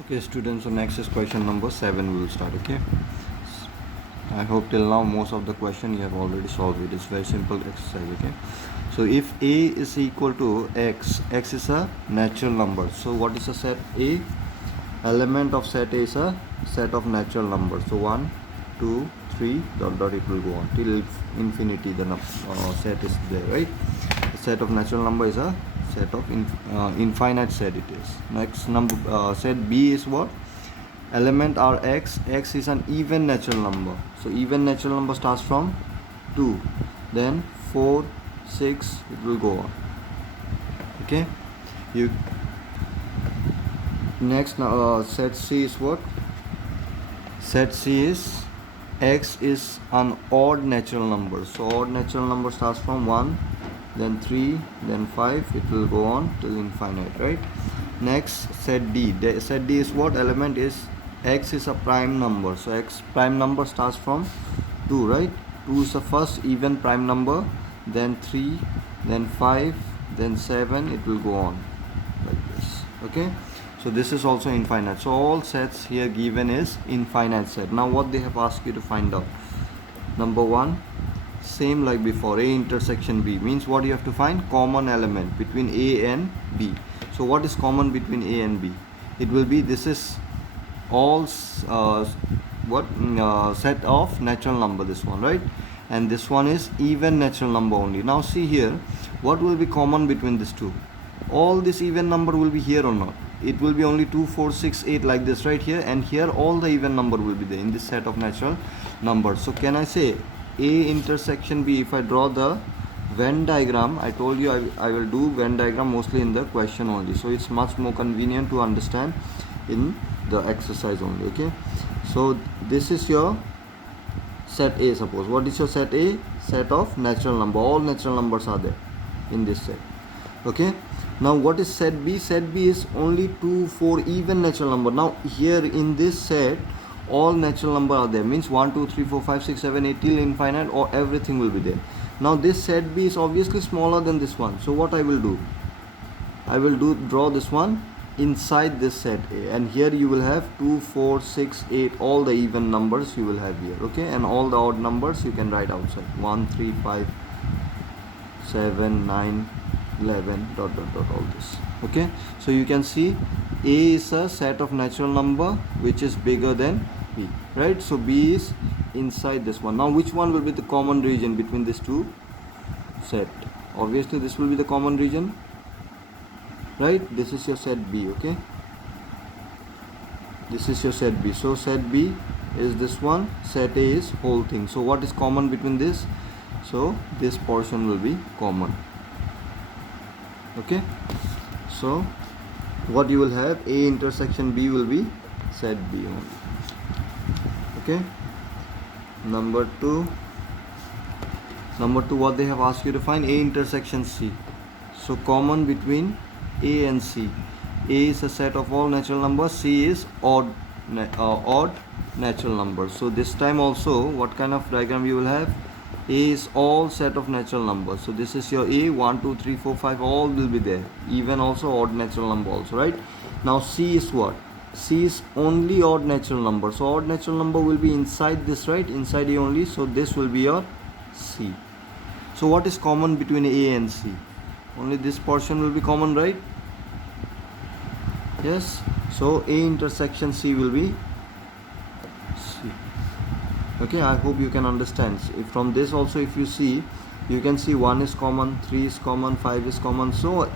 Okay, students, so next is question number 7. We will start. Okay, I hope till now most of the question you have already solved it. It's very simple exercise. Okay, so if a is equal to x, x is a natural number. So what is a set a? Element of set a is a set of natural numbers. So 1, 2, 3 dot dot, it will go on till infinity. The set is there, right? The set of natural number is a set of infinite set. It is next number. Set b is what? Element are x. X is an even natural number. So even natural number starts from 2, then 4, 6, it will go on. Okay, you next set c is what? Set c is x is an odd natural number. So odd natural number starts from 1, then 3, then 5, it will go on till infinite, right? Next, set d. Set d is what? Element is x is a prime number. So x prime number starts from 2, right? 2 is the first even prime number, then 3, then 5, then 7, it will go on like this. Okay, so this is also infinite. So all sets here given is infinite set. Now what they have asked you to find out? Number 1, same like before, a intersection b means what? You have to find common element between a and b. So what is common between a and b? It will be, this is all set of natural number, this one, right? And this one is even natural number only. Now see here, what will be common between these two? All this even number will be here or not? It will be only 2, 4, 6, 8 like this right here, and here all the even number will be there in this set of natural numbers. So can I say a intersection b? If I draw the Venn diagram, I told you I will do Venn diagram mostly in the question only, so it's much more convenient to understand in the exercise only. Okay, so this is your set a. Suppose, what is your set a? Set of natural number. All natural numbers are there in this set. Okay, now what is set b? Set b is only 2, 4 even natural number. Now here in this set all natural number are there, means 1, 2, 3, 4, 5, 6, 7, 8 till infinite, or everything will be there. Now this set b is obviously smaller than this one. So what I will do? I will draw this one inside this set a, and here you will have 2, 4, 6, 8, all the even numbers you will have here. Okay, and all the odd numbers you can write outside. 1, 3, 5, 7, 9, 11 dot dot dot, all this. Okay, so you can see a is a set of natural number which is bigger than b, right? So b is inside this one. Now which one will be the common region between these two set? Obviously this will be the common region, right? This is your set b. Okay, this is your set b. So set b is this one, set a is whole thing. So what is common between this? So this portion will be common. Okay, so what you will have, a intersection b will be set b only. Okay, number 2, what they have asked you to find? A intersection c. So common between a and c. A is a set of all natural numbers, c is odd natural numbers. So this time also, what kind of diagram you will have? A is all set of natural numbers. So this is your a, 1, 2, 3, 4, 5, all will be there, even also odd natural number also, right? Now c is what? C is only odd natural number. So odd natural number will be inside this, right? Inside a only. So this will be your c. So what is common between a and c? Only this portion will be common, right? Yes. So a intersection c will be c. Okay, I hope you can understand. If from this also, if you see, you can see 1 is common, 3 is common, 5 is common. So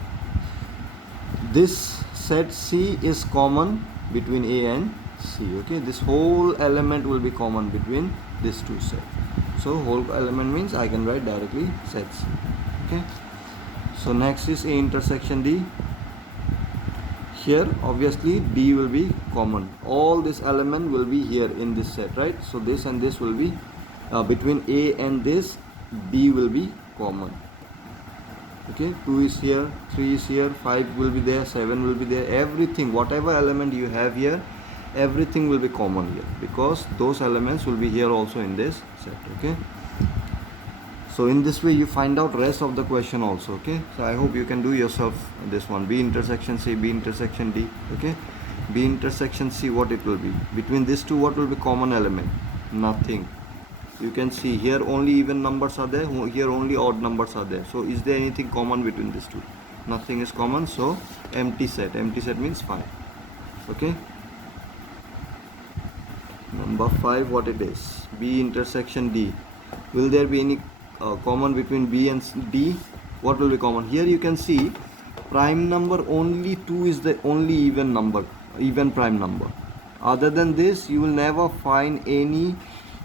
this set c is common between a and c. Okay, this whole element will be common between these two sets. So whole element means I can write directly set c. Okay, so next is a intersection d. Here obviously d will be common. All this element will be here in this set, right? So this and this will be between a and this, d will be common. Okay, 2 is here, 3 is here, 5 will be there, 7 will be there. Everything, whatever element you have here, everything will be common here, because those elements will be here also in this set. Okay, So in this way you find out rest of the question also. Okay, so I hope you can do yourself this one, B intersection C, B intersection D. Okay, B intersection C, what it will be? Between these two, what will be common element? Nothing. You can see here only even numbers are there, here only odd numbers are there. So is there anything common between these two? Nothing is common, so empty set. Empty set means 5. Okay. Number 5, what it is? B intersection D. Will there be any common between B and D? What will be common? Here you can see prime number only 2 is the only even number, even prime number. Other than this, you will never find any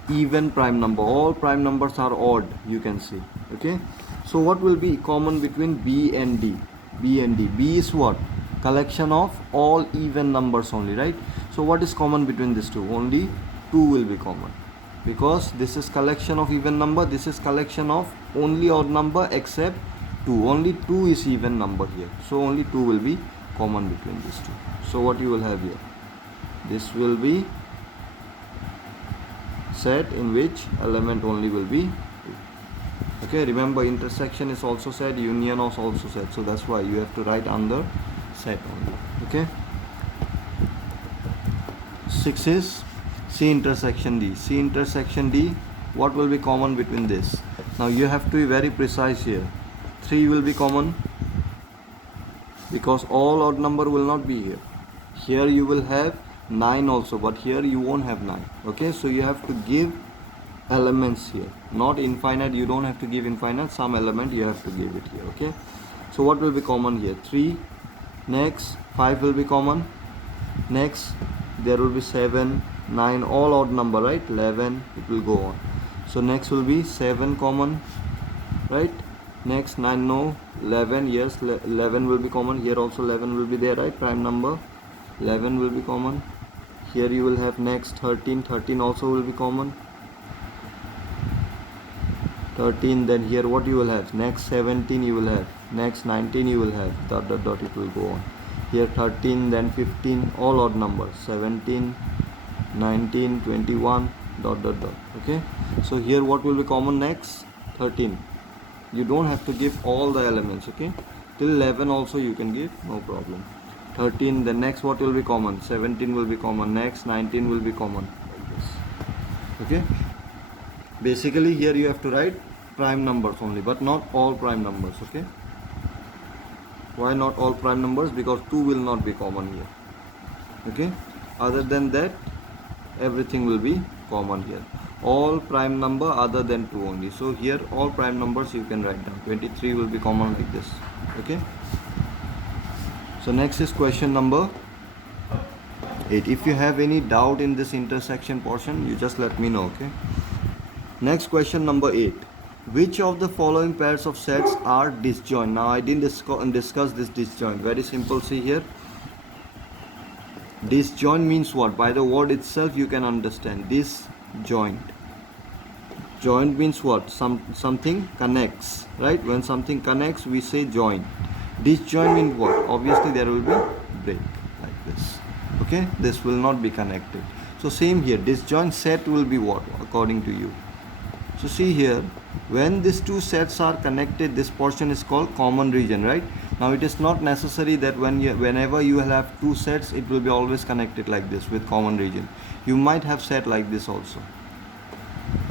even prime number. All prime numbers are odd, you can see. Okay. So what will be common between B and D? B and D. B is what? Collection of all even numbers only, right? So what is common between these two? Only 2 will be common, because this is collection of even number, this is collection of only odd number except 2. Only 2 is even number here, so only 2 will be common between these two. So what you will have here? This will be set in which element only will be 2. Okay, remember intersection is also set, union is also set, so that's why you have to write under set only. Okay. 6 is C intersection D. C intersection D, what will be common between this? Now you have to be very precise here. 3 will be common, because all odd number will not be here. Here you will have 9 also, but here you won't have 9. Okay, so you have to give elements here, not infinite. You don't have to give infinite, some element you have to give it here. Okay, so what will be common here? 3. Next 5 will be common. Next there will be 7, 9, all odd number, right? 11, it will go on. So next will be 7 common, right? Next 9, no. 11, yes, 11 will be common. Here also 11 will be there, right? Prime number, 11 will be common. Here you will have next 13, 13 also will be common. 13, then here what you will have? Next 17 you will have. Next 19 you will have. Dot dot dot, it will go on. Here 13, then 15, all odd numbers. 17, 19, 21, dot dot dot. Okay, so here what will be common next? 13. You don't have to give all the elements. Okay, till 11 also you can give, no problem. 13, the next what will be common? 17 will be common. Next 19 will be common, like this. Okay, basically here you have to write prime numbers only, but not all prime numbers. Okay, why not all prime numbers? Because 2 will not be common here. Okay, other than that everything will be common here. All prime number other than 2 only. So here all prime numbers you can write down. 23 will be common like this. Okay, so next is question number 8. If you have any doubt in this intersection portion, you just let me know. Okay, next question number 8. Which of the following pairs of sets are disjoint? Now I didn't discuss this disjoint. Very simple. See here, disjoint means what? By the word itself you can understand. Disjoint. Joint means what? Something connects, right? When something connects we say joint. Disjoint means what? Obviously there will be break like this. Okay, this will not be connected. So same here, disjoint set will be what according to you? So see here, when these two sets are connected, this portion is called common region, right? Now it is not necessary that whenever you have two sets, it will be always connected like this with common region. You might have set like this also.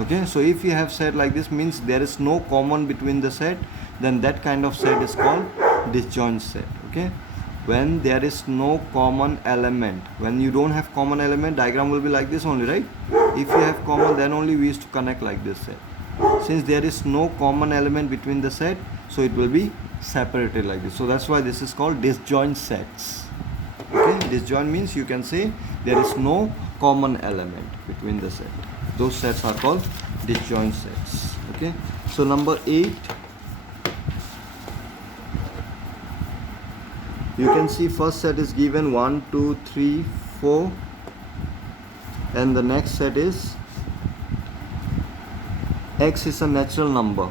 Okay, so if you have set like this, means there is no common between the set, then that kind of set is called disjoint set. Okay, when there is no common element, when you don't have common element, diagram will be like this only, right? If you have common, then only we used to connect like this set. Since there is no common element between the set, so it will be separated like this. So that's why this is called disjoint sets. Okay, disjoint means you can say there is no common element between the set. Those sets are called disjoint sets. Okay, so number 8, you can see first set is given 1, 2, 3, 4, and the next set is x is a natural number.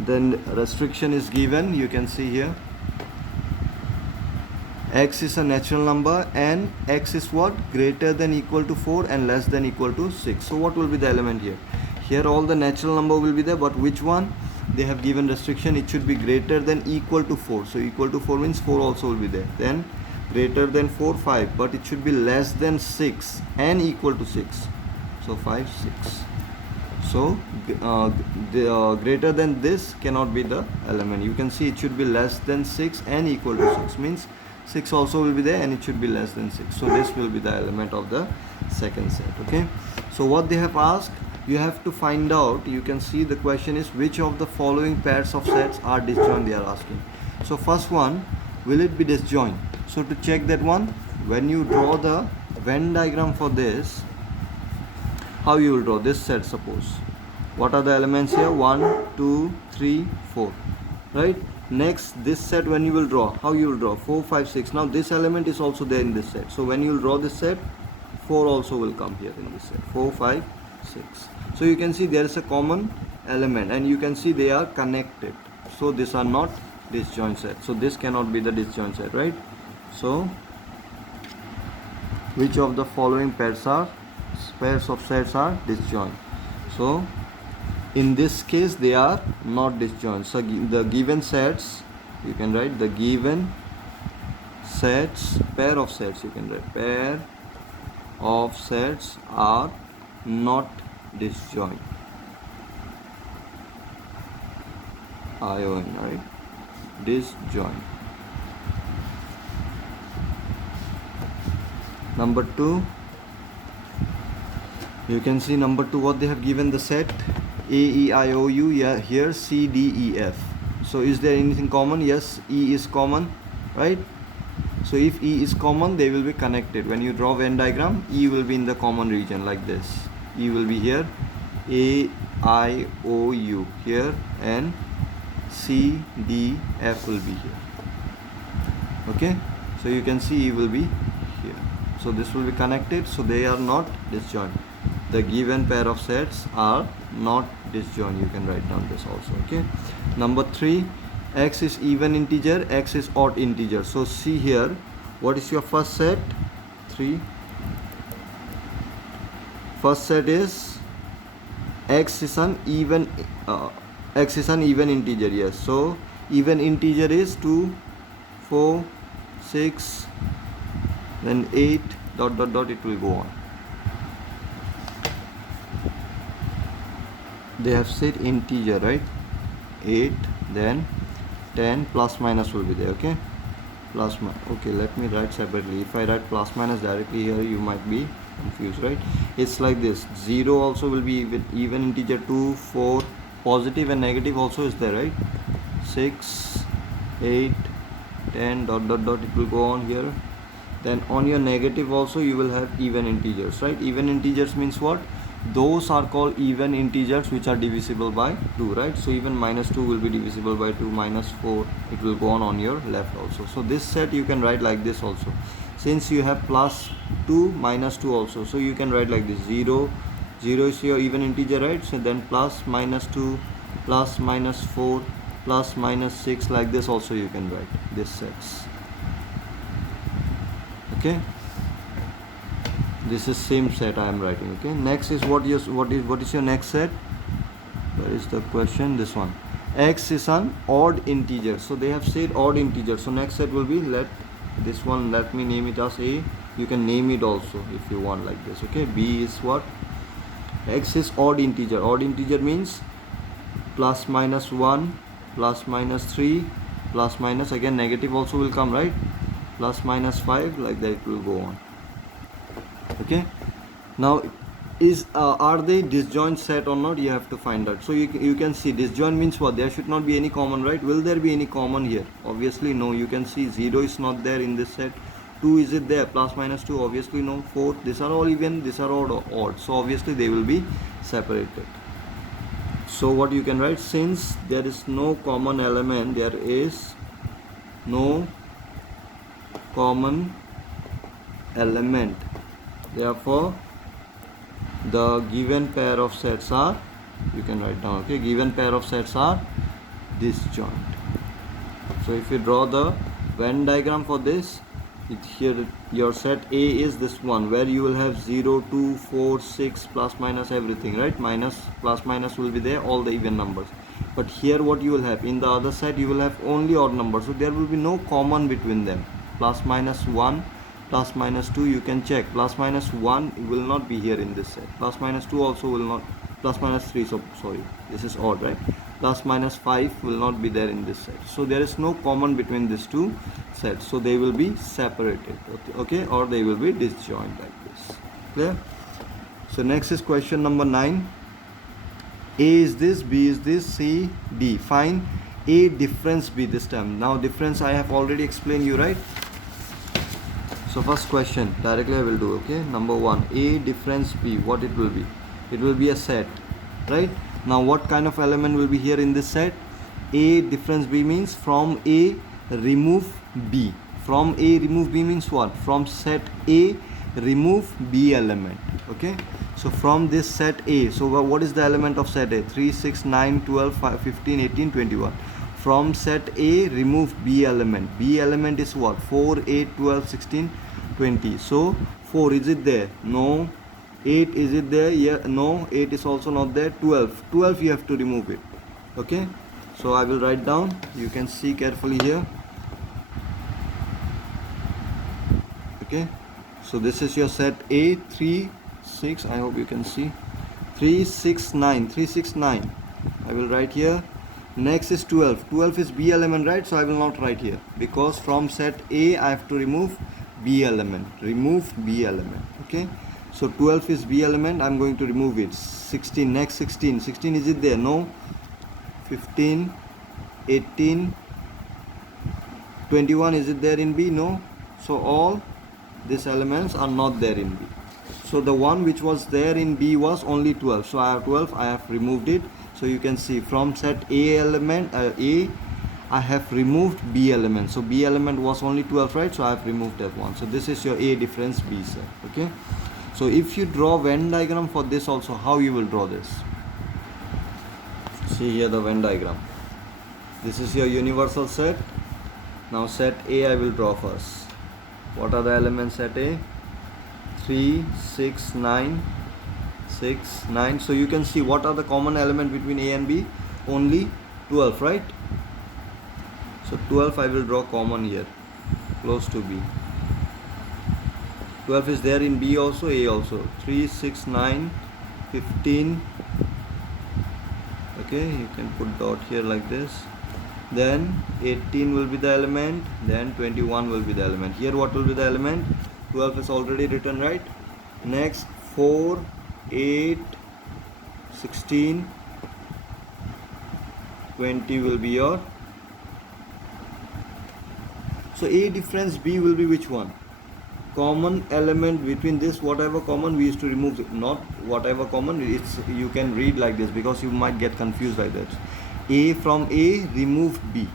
Then restriction is given, you can see here, x is a natural number and x is what? Greater than equal to 4 and less than equal to 6. So what will be the element here? Here all the natural number will be there, but which one? They have given restriction, it should be greater than equal to 4. So equal to 4 means 4 also will be there. Then greater than 4 5, but it should be less than 6 and equal to 6. So 5 6. So greater than this cannot be the element. You can see it should be less than 6 and equal to 6, means 6 also will be there and it should be less than 6. So this will be the element of the second set. Okay, so what they have asked, you have to find out. You can see the question is which of the following pairs of sets are disjoint, they are asking. So first one, will it be disjoint? So to check that one, when you draw the Venn diagram for this, how you will draw this set? Suppose what are the elements here? 1 2 3 4, right? Next, this set, when you will draw, how you will draw? 4 5 6. Now this element is also there in this set, so when you will draw this set, 4 also will come here in this set. 4 5 6. So you can see there is a common element and you can see they are connected, so these are not disjoint set. So this cannot be the disjoint set, right? So which of the following pairs of sets are disjoint? So in this case they are not disjoint. So the given sets, you can write the given sets, pair of sets, you can write pair of sets are not disjoint. ION, right? Disjoint. Number 2, you can see number 2 what they have given the set A E I O U, yeah, here C D E F. So is there anything common? Yes, E is common, right? So if E is common, they will be connected. When you draw Venn diagram, E will be in the common region like this. E will be here, A I O U here, and C D F will be here. Okay, so you can see E will be here. So this will be connected, so they are not disjoint. The given pair of sets are not disjoint. You can write down this also. Okay, number 3, X is even integer, X is odd integer. So see here, what is your first set? 3. First set is X is an even integer. Yes, so even integer is 2 4 6, then 8 dot dot dot, it will go on. They have said integer, right? 8, then 10, plus minus will be there. Okay, plus minus. Okay, let me write separately. If I write plus minus directly here, you might be confused, right? It's like this. 0 also will be even integer. 2 4, positive and negative also is there, right? 6 8 10 dot dot dot, it will go on here. Then on your negative also you will have even integers, right? Even integers means what? Those are called even integers which are divisible by 2, right? So even minus 2 will be divisible by 2, minus 4, it will go on your left also. So this set you can write like this also, since you have plus 2 minus 2 also, so you can write like this. 0 is your even integer, right? So then plus minus 2, plus minus 4, plus minus 6, like this also you can write this sets. Okay, this is same set I am writing. Okay, next is what is your next set? Where is the question? This one. X is an odd integer, so they have said odd integer. So next set will be, let me name it as A. You can name it also if you want like this. Okay, B is what? X is odd integer. Odd integer means plus minus 1, plus minus 3, plus minus, again negative also will come, right? Plus minus 5, like that it will go on. Okay, now are they disjoint set or not? You have to find out. So you can see disjoint means what? There should not be any common, right? Will there be any common here? Obviously no. You can see 0 is not there in this set. 2, is it there? Plus minus 2, obviously no. 4, these are all even, these are all odd, so obviously they will be separated. So what you can write, since there is no common element, there is no common element, therefore the given pair of sets are, you can write down, okay, given pair of sets are disjoint. So if you draw the Venn diagram for this, here your set A is this one, where you will have 0 2 4 6, plus minus everything, right? Plus minus will be there, all the even numbers. But here what you will have, in the other side you will have only odd numbers, so there will be no common between them. plus minus 1, plus minus 2, you can check. Plus minus 1 will not be here in this set. Plus minus 2 also will not. Plus minus 3, so sorry, this is odd, right? Plus minus 5 will not be there in this set. So there is no common between these two sets. So they will be separated, okay, or they will be disjoint like this. Clear? So next is question number 9. A is this, B is this, C, D. Find A difference B this time. Now difference I have already explained you, right? So first question directly I will do, okay? Number 1, A difference B, what it will be? It will be a set, right? Now what kind of element will be here in this set? A difference B means from A remove B. From A remove B means what? From set A remove B element, okay? So from this set A, so what is the element of set A? 3, 6, 9, 12, 15, 18, 21. From set A remove B element. B element is what? 4, 8, 12, 16, 20. So 4, is it there? No. 8, is it there? Yeah, no. 8 is also not there. 12 you have to remove it, okay? So I will write down, you can see carefully here, okay? So this is your set A, 3, 6, I hope you can see, 3, 6, 9, 3, 6, 9, I will write here. Next is 12. 12 is B element, right? So I will not write here, because from set A I have to remove B element. Remove B element, okay? So 12 is B element, I am going to remove it. 16, next 16. 16, is it there? No. 15, 18, 21, is it there in B? No. So all these elements are not there in B. So the one which was there in B was only 12. So I have 12, I have removed it. So you can see from set A element, A, I have removed B element. So B element was only 12, right? So I have removed that one. So this is your A difference B set, okay? So if you draw Venn diagram for this also, how you will draw this? See here the Venn diagram. This is your universal set. Now set A I will draw first. What are the elements at A? 3, 6, 9, 6, 9. So you can see what are the common element between A and B? Only 12, right? So 12 I will draw common here, close to B. 12 is there in B also, A also. 3, 6, 9, 15. Okay, you can put dot here like this. Then 18 will be the element. Then 21 will be the element. Here what will be the element? 12 is already written, right? Next 4, 8, 16, 20 will be your. So A difference B will be which one? Common element between this, whatever common we used to remove it, not whatever common. It's, you can read like this because you might get confused like that. A from A remove B,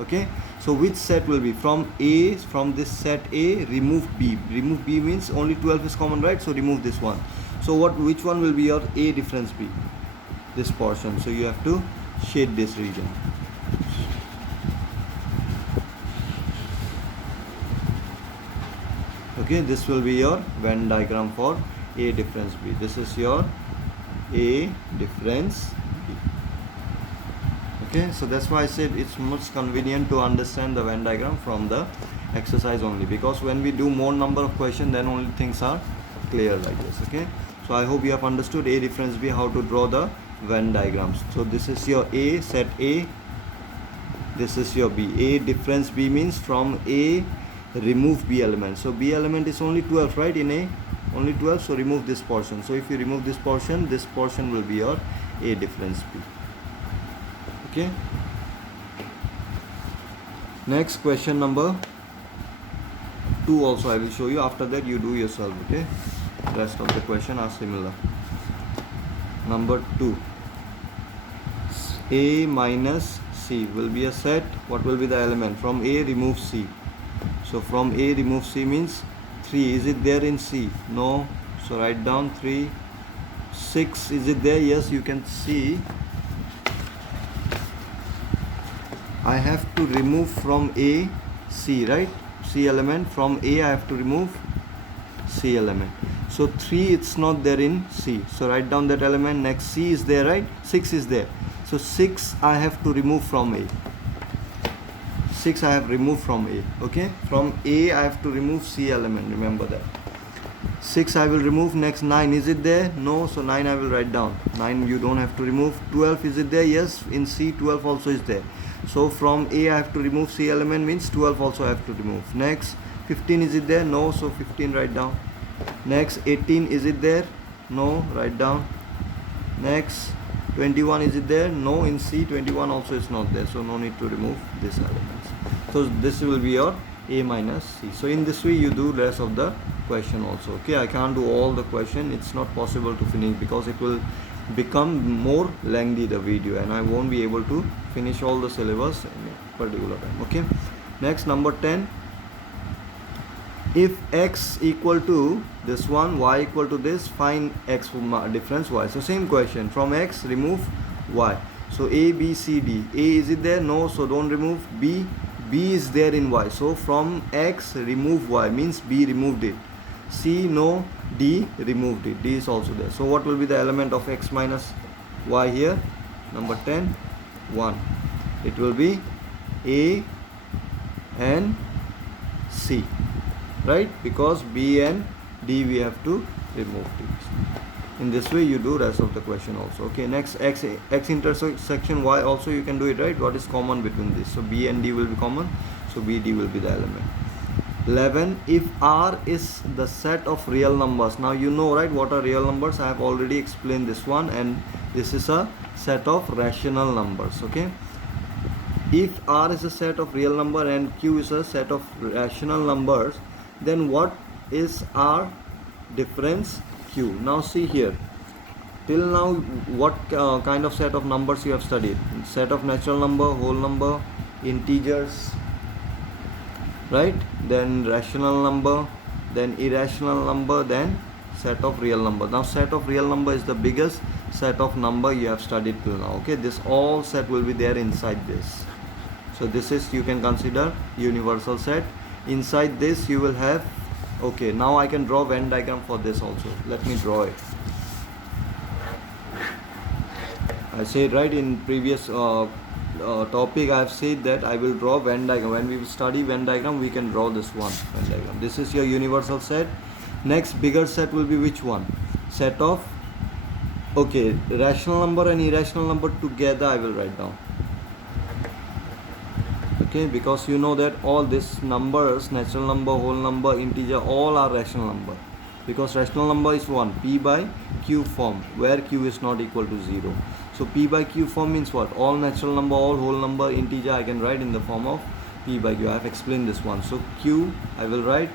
okay? So which set will be from A, from this set A remove B. Remove B means only 12 is common, right? So remove this one. So which one will be your A difference B? This portion. So you have to shade this region. Okay, this will be your Venn diagram for A difference B. This is your A difference B. Okay, so that's why I said it's much convenient to understand the Venn diagram from the exercise only, because when we do more number of questions, then only things are clear like this. Okay, so I hope you have understood A difference B, how to draw the Venn diagrams. So this is your A, set A, this is your B. A difference B means from A remove B element. So B element is only 12, right? In A only 12, so remove this portion. So if you remove this portion will be your A difference B. Okay, next question number 2 also I will show you. After that you do yourself. Okay, rest of the question are similar. Number 2, A minus C will be a set. What will be the element? From A remove C. So from A remove C means 3. Is it there in C? No. So write down 3. 6, is it there? Yes, you can see. I have to remove from A C, right? C element. From A I have to remove C element. So 3, it's not there in C. So write down that element. Next C is there, right? 6 is there. So 6 I have to remove from A. 6 I have removed from A. Okay, from A I have to remove C element, remember that. 6 I will remove. Next 9, is it there? No, so 9 I will write down. 9 you don't have to remove. 12, is it there? Yes, in C 12 also is there. So from A I have to remove C element, means 12 also I have to remove. Next 15, is it there? No, so 15 write down. Next 18, is it there? No, write down. Next 21, is it there? No, in C 21 also is not there, so no need to remove this elements. So this will be your A minus C. So in this way you do rest of the question also. Okay, I can't do all the question, it's not possible to finish because it will become more lengthy the video and I won't be able to finish all the syllabus in a particular time. Okay, next number 10. If x equal to this one, y equal to this, find x difference y. So same question, from x remove y. So A, B, C, D. A, is it there? No, so don't remove. B, B is there in y. So from x remove y, means B removed it. C, no. D removed it. D is also there. So what will be the element of x minus y here? Number 10, 1. It will be A and C. Right, because B and D we have to remove these. In this way you do rest of the question also. Okay, next x intersection y also you can do it, right? What is common between this? So B and D will be common, so B, D will be the element. 11. If R is the set of real numbers. Now you know, right, what are real numbers? I have already explained this one, and this is a set of rational numbers. Okay, if R is a set of real number and Q is a set of rational numbers, then what is our difference Q? Now see here, till now what kind of set of numbers you have studied? Set of natural number, whole number, integers, right? Then rational number, then irrational number, then set of real number. Now set of real number is the biggest set of number you have studied till now. Okay, this all set will be there inside this. So this is, you can consider universal set. Inside this you will have, okay, now I can draw Venn diagram for this also. Let me draw it. I said, right, in previous topic I have said that I will draw Venn diagram. When we study Venn diagram, we can draw this one Venn diagram. This is your universal set. Next bigger set will be which one? Set of, okay, rational number and irrational number together I will write down. Okay, because you know that all these numbers, natural number, whole number, integer, all are rational number, because rational number is 1, P by Q form, where Q is not equal to 0. So P by Q form means what? All natural number, all whole number, integer I can write in the form of P by Q. I have explained this one. So Q I will write.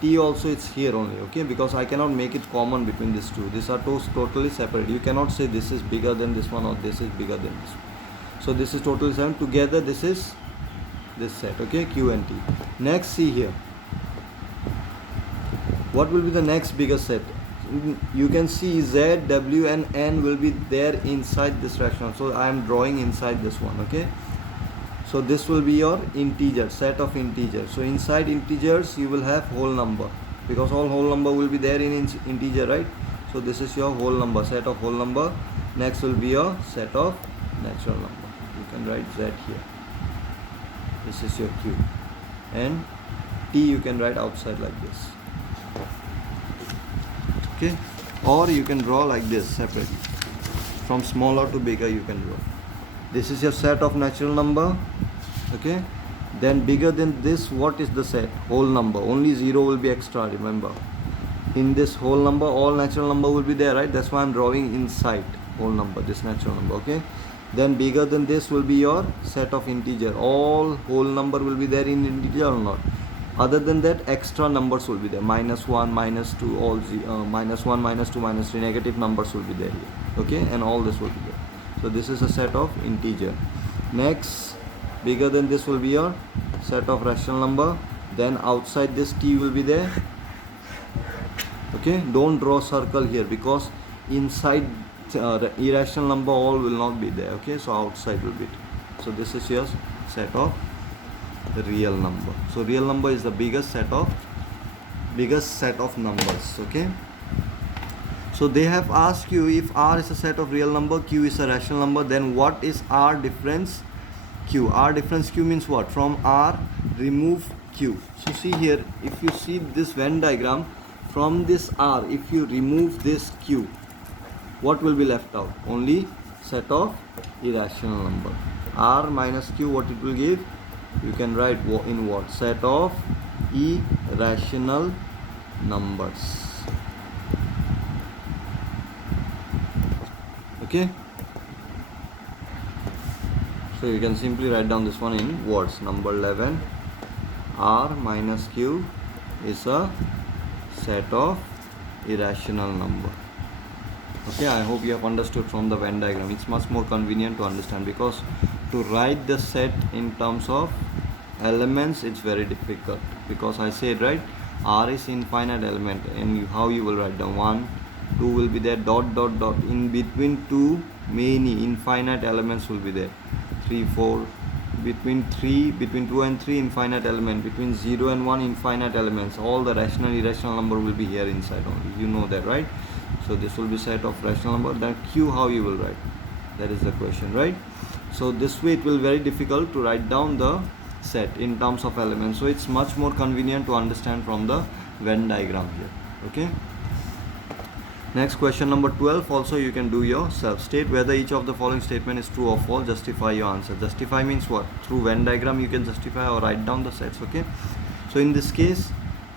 T also it's here only, okay, because I cannot make it common between these two. These are totally separate. You cannot say this is bigger than this one or this is bigger than this one. So this is totally separate. Together this is this set, okay, Q and T. Next, see here, what will be the next biggest set? You can see Z, W and N will be there inside this rational. So I am drawing inside this one. Okay, so this will be your integer, set of integers. So inside integers you will have whole number, because all whole number will be there in integer, right? So this is your whole number, set of whole number. Next will be your set of natural number. You can write Z here. This is your Q, and T you can write outside like this. Okay, or you can draw like this separately. From smaller to bigger you can draw. This is your set of natural number. Okay, then bigger than this, what is the set? Whole number. Only 0 will be extra, remember. In this whole number, all natural number will be there, right? That's why I'm drawing inside whole number, this natural number. Okay, then bigger than this will be your set of integer. All whole number will be there in integer or not. Other than that, extra numbers will be there. -1, -2, all -1, -2, -3 negative numbers will be there here. Okay, and all this will be there. So this is a set of integer. Next, bigger than this will be your set of rational number. Then outside this T will be there. Okay, don't draw circle here, because inside irrational number all will not be there. Okay, so outside will be it. So this is your set of the real number. So real number is the biggest set of numbers. Okay, so they have asked you, if R is a set of real number, Q is a rational number, then what is R difference Q. R difference Q means what? From R remove Q. So see here, if you see this Venn diagram, from this R, if you remove this Q, what will be left out? Only set of irrational number. R minus Q, what it will give? You can write in what? Set of irrational numbers. Okay, so you can simply write down this one in words. Number 11, R minus Q is a set of irrational number. Okay, I hope you have understood from the Venn diagram. It's much more convenient to understand, because to write the set in terms of elements, it's very difficult, because I said, right, R is infinite element, and how you will write down 1, 2 will be there, dot dot dot, in between 2 many infinite elements will be there, 3, 4, between 2 and 3 infinite element, between 0 and 1 infinite elements. All the rational irrational number will be here inside only, you know that, right? So this will be set of rational number. Then Q, how you will write? That is the question, right? So this way it will be very difficult to write down the set in terms of elements. So it's much more convenient to understand from the Venn diagram here. Okay. Next, question number 12. Also you can do yourself. State whether each of the following statement is true or false. Justify your answer. Justify means what? Through Venn diagram you can justify or write down the sets. Okay. So in this case,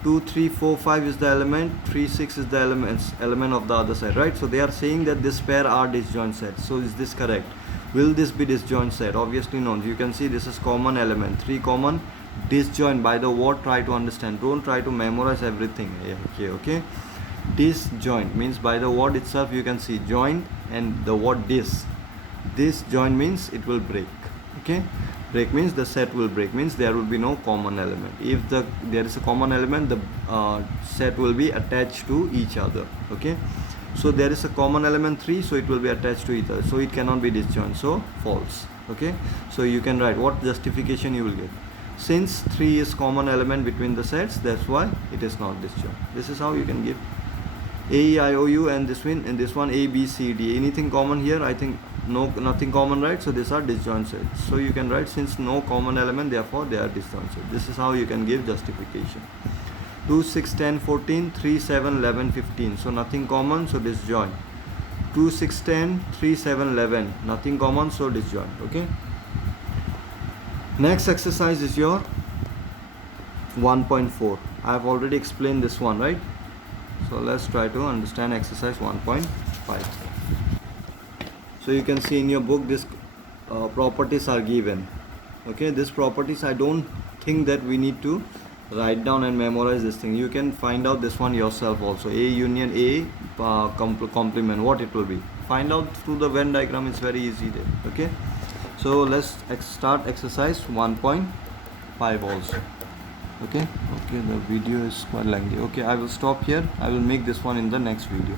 2, 3, 4, 5 is the element, 3, 6 is the element of the other side, right? So they are saying that this pair are disjoint sets. So is this correct? Will this be disjoint set? Obviously no. You can see this is common element, 3 common, disjoint. By the word, try to understand. Don't try to memorize everything. Okay. Disjoint means by the word itself you can see joint, and the word disjoint means it will break. Okay. Break means the set will break, means there will be no common element. If there is a common element, the set will be attached to each other. Okay, so there is a common element 3, so it will be attached to each other, so it cannot be disjoint, so false. Okay, so you can write what justification you will give. Since 3 is common element between the sets, that's why it is not disjoint. This is how you can give A, E, I, O, U, and this one A, B, C, D. Anything common here? I think nothing common, right? So these are disjoint sets. So you can write, since no common element, therefore they are disjoint sets. This is how you can give justification. 2, 6, 10, 14, 3, 7, 11, 15. So nothing common, so disjoint. 2, 6, 10, 3, 7, 11. Nothing common, so disjoint. Okay. Next exercise is your 1.4. I have already explained this one, right? So let's try to understand exercise 1.5. So you can see in your book this properties are given. Okay, these properties, I don't think that we need to write down and memorize this thing. You can find out this one yourself also. A union A complement, what it will be. Find out through the Venn diagram, it's very easy there. Okay, so let's start exercise 1.5 also. Okay, the video is quite lengthy. Okay, I will stop here. I will make this one in the next video.